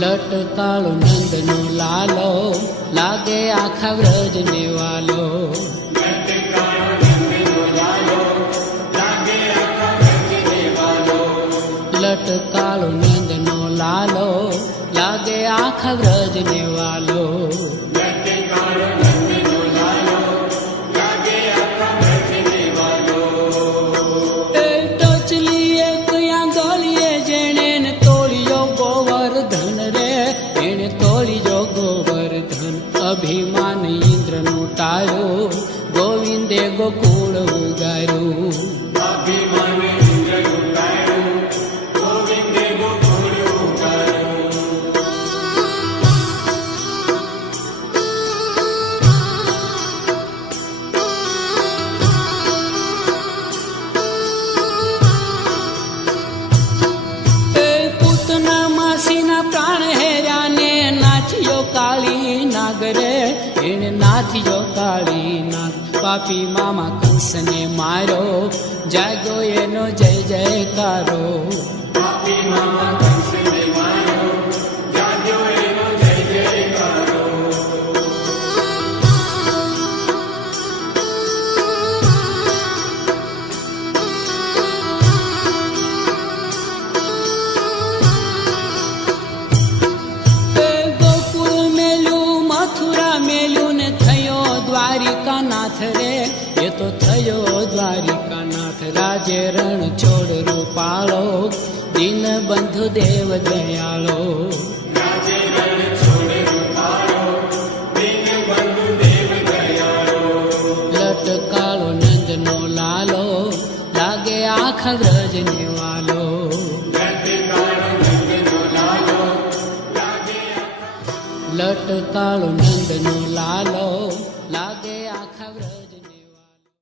લટકાળો નંદનો લાલો, લાગે આખા વ્રજ ને વાલો લટકાળો નંદનો લાલો, લાગે આખા વ્રજ ને વાલો ટાળ્યો ગોવિંદે ગોકુળ માસીના પ્રાણ હેર્યાને કાળી નાગરે એને નાચ્યો કાળી નાગ. પાપી મામા કંસને મારો જાગ્યો એનો જય જયકારો. એ નાથ રે એ તો થયો દ્વારિકા નાથ રાજે રણ છોડ રૂપાળો દિન બંધુ દેવ દયાળો. લટકાળો નંદનો લાલો લાગે આખા વ્રજ ને વાલો લટકાળો નંદનો લાલો